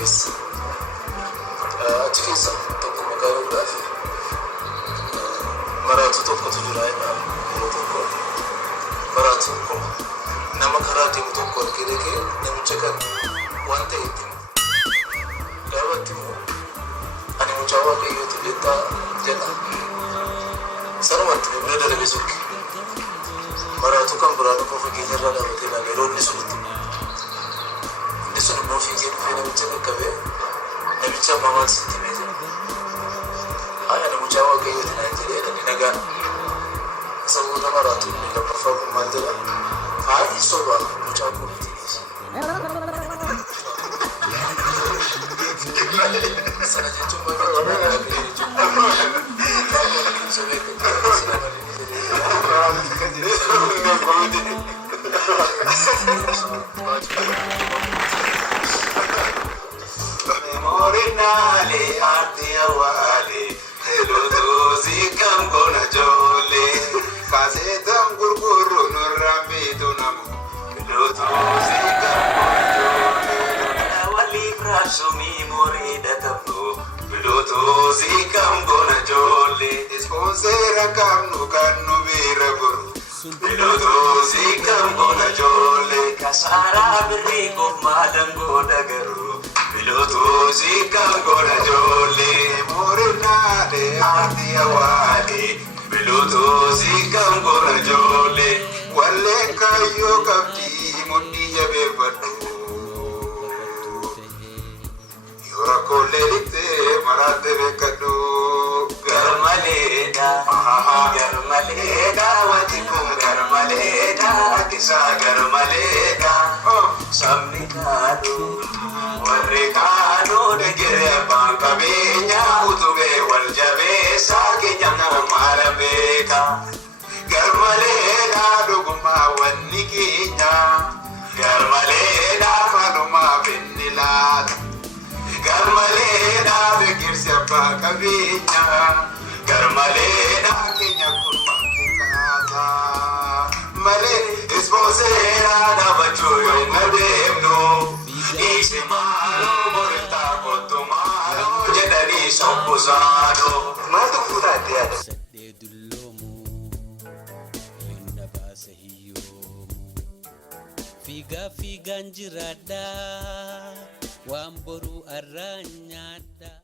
keessa. Achi keessa tokko magaalaa guddaa fi maraatu tokkotu jira yeroo tokko maraatu tokko nama karaa deemu tokko argee dhaqee namicha kan waan ta'e itti gaafatti immoo ani mucaa waaqayyooti beektaa jedha sanumatti bira dalabe sukki maraatu kan biraan immoo fageenya irraa dhaabatee ilaala yeroo inni sun immoo fiigee dhufee namicha qaqqabee namicha ammaa maal sitti himee jedha ani mucaa waaqayyooti naan jedhee dhani nagaan sababoota maraatu inni lammaffaa kun maal jedha soba mucaa kun sana jechuun Memorinale ati awale Lutuzi kangona jole Kasetam gurguru nurrambitu namu Lutuzi kangona jole Wali krasumi morida kapnu Lutuzi kangona jole Sponsera kamnu kanu bira guru Lutuzi kangona jole Kasara biriko madango dagaru Lutuzi kangona jole Morinale ati awale Lutuzi kangona jole Wale kayo kapti mundi jabe padu Yora kole likte marate bekadu Garmaleda watikum garmaleda Kisa garmaleda Samni kadu Warrekano degere bankabenya utube waljabe sakenya marabeka Garmaleda doguma wannikinya Garmaleda maluma bennilat Garmaleda bekirse bankabenya Garmaleda kenya kurma kikata Male esposera da bachoyo ngademno Isimalo borita kotumalo jedani sampusano Matu furate ada Sadde dullomu Rinda basa hiyomu Figa figan jirada Wamboru aranyada